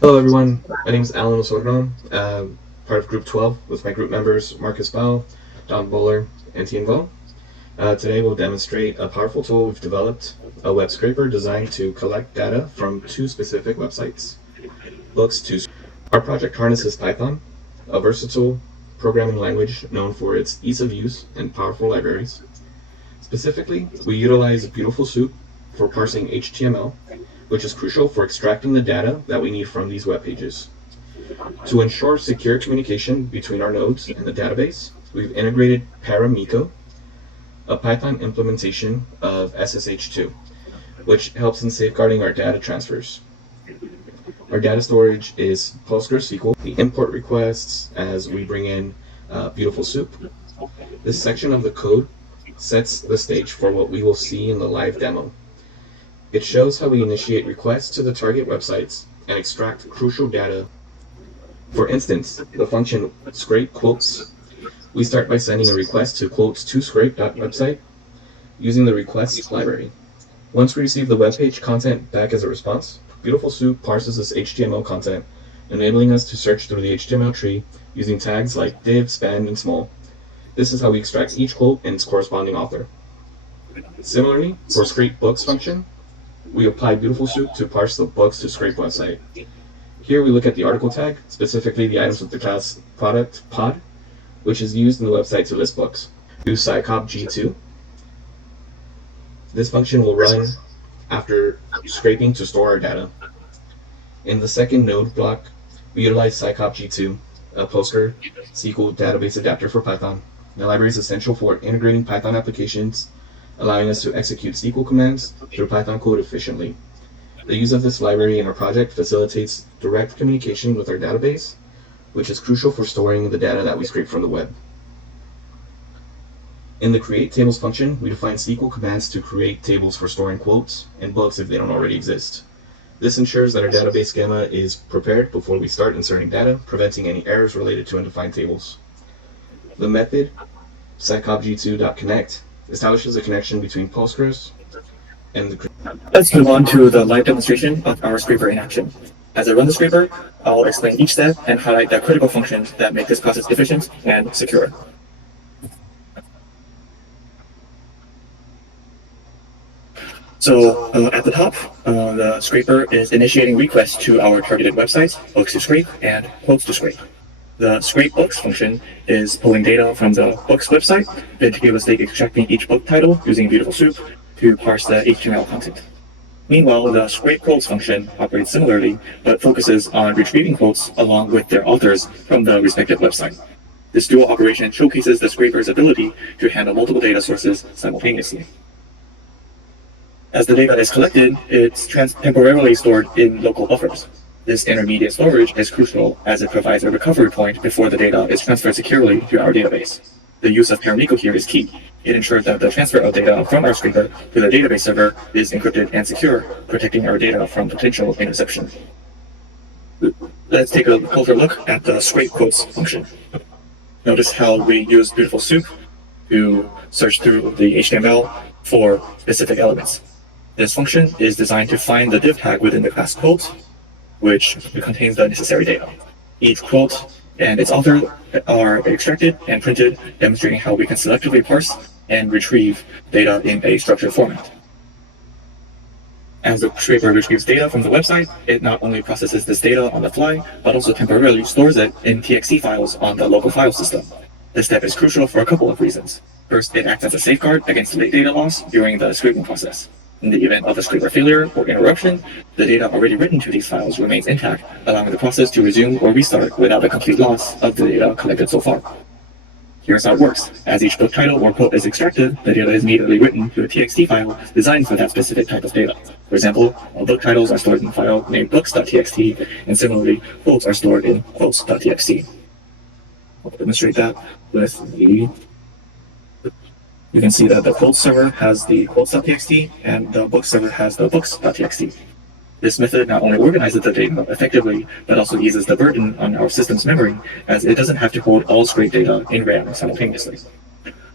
Hello everyone, my name is Alan Osorno, part of Group 12 with my group members Marcus Bell, Don Bowler, and Tien Vo. Today we'll demonstrate a powerful tool we've developed, a web scraper designed to collect data from two specific websites, books to. Our project harnesses Python, a versatile programming language known for its ease of use and powerful libraries. Specifically, we utilize Beautiful Soup for parsing HTML, which is crucial for extracting the data that we need from these web pages. To ensure secure communication between our nodes and the database, we've integrated Paramiko, a Python implementation of SSH2, which helps in safeguarding our data transfers. Our data storage is PostgreSQL. We import requests as we bring in Beautiful Soup. This section of the code sets the stage for what we will see in the live demo. It shows how we initiate requests to the target websites and extract crucial data. For instance, the function scrape quotes. We start by sending a request to quotes to scrape.website using the requests library. Once we receive the web page content back as a response, Beautiful Soup parses this HTML content, enabling us to search through the HTML tree using tags like div, span, and small. This is how we extract each quote and its corresponding author. Similarly, for scrape books function, we apply Beautiful Soup to parse the books to scrape website. Here we look at the article tag, specifically the items with the class product pod, which is used in the website to list books. Use scicop g2. This function will run after scraping to store our data. In the second node block, we utilize scicop g2, a PostgreSQL database adapter for Python. The library is essential for integrating Python applications, allowing us to execute SQL commands through Python code efficiently. The use of this library in our project facilitates direct communication with our database, which is crucial for storing the data that we scrape from the web. In the create tables function, we define SQL commands to create tables for storing quotes and books if they don't already exist. This ensures that our database schema is prepared before we start inserting data, preventing any errors related to undefined tables. The method scicopg2.connect establishes a connection between Postgres and the. Let's move on to the live demonstration of our scraper in action. As I run the scraper, I'll explain each step and highlight the critical functions that make this process efficient and secure. So at the top, the scraper is initiating requests to our targeted websites, books to scrape and quotes to scrape. The scrape books function is pulling data from the books website, meticulously extracting each book title using Beautiful Soup to parse the HTML content. Meanwhile, the scrape quotes function operates similarly, but focuses on retrieving quotes along with their authors from the respective website. This dual operation showcases the scraper's ability to handle multiple data sources simultaneously. As the data is collected, it's temporarily stored in local buffers. This intermediate storage is crucial as it provides a recovery point before the data is transferred securely to our database. The use of Paramiko here is key. It ensures that the transfer of data from our scraper to the database server is encrypted and secure, protecting our data from potential interception. Let's take a closer look at the scrape quotes function. Notice how we use Beautiful Soup to search through the HTML for specific elements. This function is designed to find the div tag within the class quote, which contains the necessary data. Each quote and its author are extracted and printed, demonstrating how we can selectively parse and retrieve data in a structured format. As the scraper retrieves data from the website, it not only processes this data on the fly, but also temporarily stores it in TXT files on the local file system. This step is crucial for a couple of reasons. First, it acts as a safeguard against late data loss during the scraping process. In the event of a scraper failure or interruption, the data already written to these files remains intact, allowing the process to resume or restart without a complete loss of the data collected so far. Here's how it works. As each book title or quote is extracted, the data is immediately written to a TXT file designed for that specific type of data. For example, all book titles are stored in a file named books.txt, and similarly, quotes are stored in quotes.txt. I'll demonstrate that with the. You can see that the quotes server has the quotes.txt and the books server has the books.txt. This method not only organizes the data effectively, but also eases the burden on our system's memory, as it doesn't have to hold all scraped data in RAM simultaneously.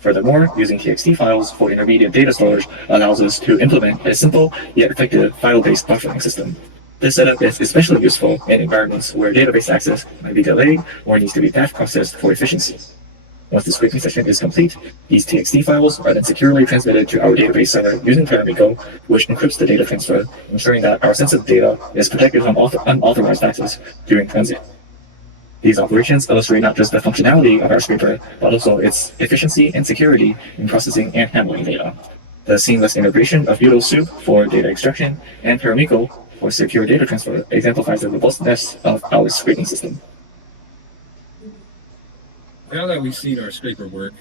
Furthermore, using TXT files for intermediate data storage allows us to implement a simple yet effective file-based buffering system. This setup is especially useful in environments where database access might be delayed or needs to be batch processed for efficiency. Once the scraping session is complete, these TXT files are then securely transmitted to our database server using Paramiko, which encrypts the data transfer, ensuring that our sensitive data is protected from unauthorized access during transit. These operations illustrate not just the functionality of our scraper, but also its efficiency and security in processing and handling data. The seamless integration of Budo Soup for data extraction and Paramiko for secure data transfer exemplifies the robustness of our scraping system. Now that we've seen our scraper work,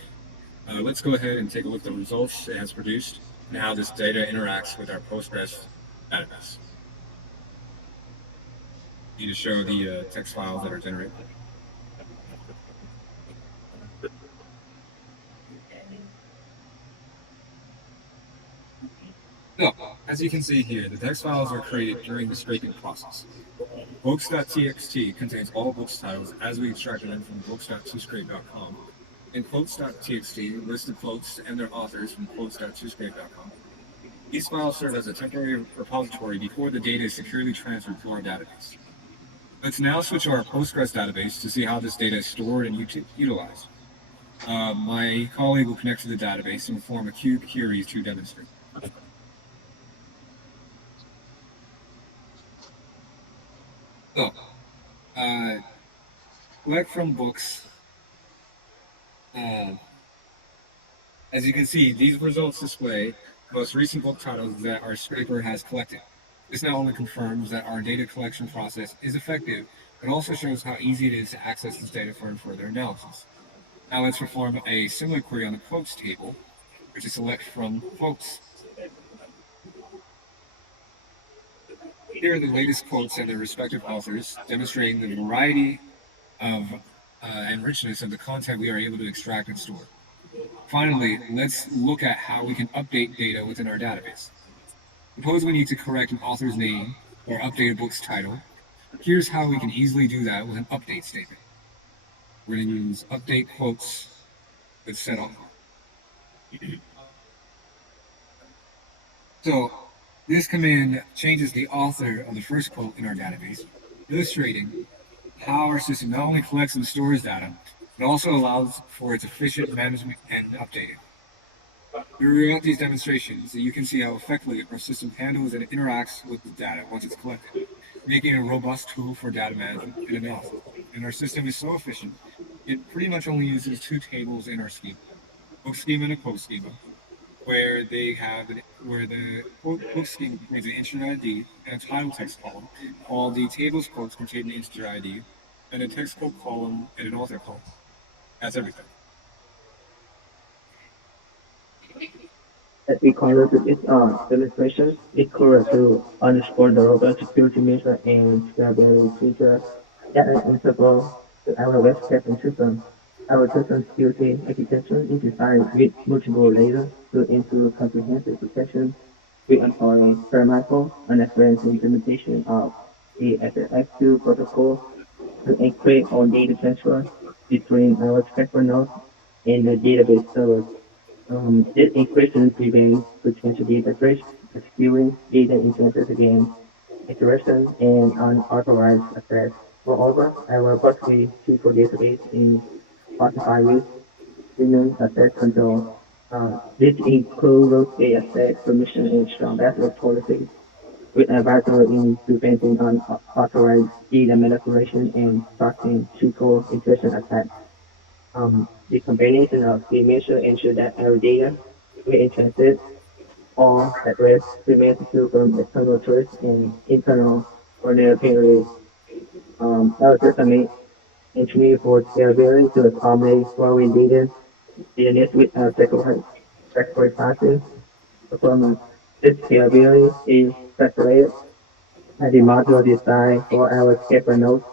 let's go ahead and take a look at the results it has produced and how this data interacts with our Postgres database. Need to show the text files that are generated. So, as you can see here, the text files are created during the scraping process. Books.txt contains all books titles as we extracted them from books.toscrape.com, and quotes.txt lists the quotes and their authors from quotes.toscrape.com. These files serve as a temporary repository before the data is securely transferred to our database. Let's now switch to our Postgres database to see how this data is stored and utilized. My colleague will connect to the database and perform a few queries to demonstrate. So, collect from books. Uh, as you can see, these results display the most recent book titles that our scraper has collected. This not only confirms that our data collection process is effective, but also shows how easy it is to access this data for further analysis. Now let's perform a similar query on the quotes table, which is select from quotes. Here are the latest quotes and their respective authors, demonstrating the variety of and richness of the content we are able to extract and store. Finally, let's look at how we can update data within our database. Suppose we need to correct an author's name or update a book's title. Here's how we can easily do that with an update statement. We're going to use update quotes with set author. So this command changes the author of the first quote in our database, illustrating how our system not only collects and stores data, but also allows for its efficient management and updating. Throughout these demonstrations, you can see how effectively our system handles and interacts with the data once it's collected, making it a robust tool for data management and analysis. And our system is so efficient, it pretty much only uses two tables in our schema, book schema and a quote schema, where the book schema contains an integer ID and a title text column, while the table's quotes contain an integer ID and a text quote column and an author column. That's everything. As we conclude this demonstration, it's crucial to underscore the robust security measure and scalability feature that are integral to our web scraping system. Our system security architecture is designed with multiple layers to ensure comprehensive protection. We employ Paramiko, an experienced implementation of the SSX2 protocol to encrypt all data transfer between our scraper nodes and the database server. This encryption prevents potential data breach, securing data intensive against iteration and unauthorized access. Moreover, our proxy SQL database is fortified with premium access control. This includes rotate access permission and strong password policies, with a vital in preventing unauthorized data manipulation and trusting SQL intrusion attacks. The combination of the measure ensure that our data we in transit or at rest remains secure from external threats and internal vulnerabilities. Our system engineered for scalability to accommodate growing data needs with sacrifice classes performance. This scalability is calculated at the modular design for our scaper nodes,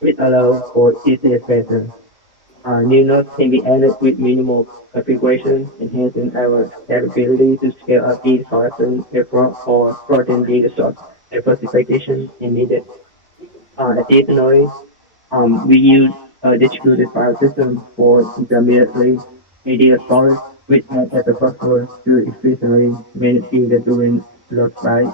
which allow for easy expansion. New nodes can be added with minimal configuration, enhancing our capability to scale up each collection effort or protein data source diversification if needed. Additionally, we use a distributed file system for intermediately data storage, which acts as a buffer to efficiently manage data during load by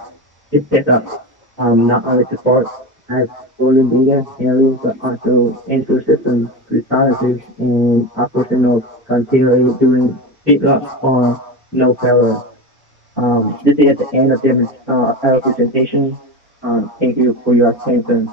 its setup. not only support as volume data handling, but also ensure system responsiveness and operational continuity during pickup or no failure. This is at the end of our presentation. Thank you for your attention.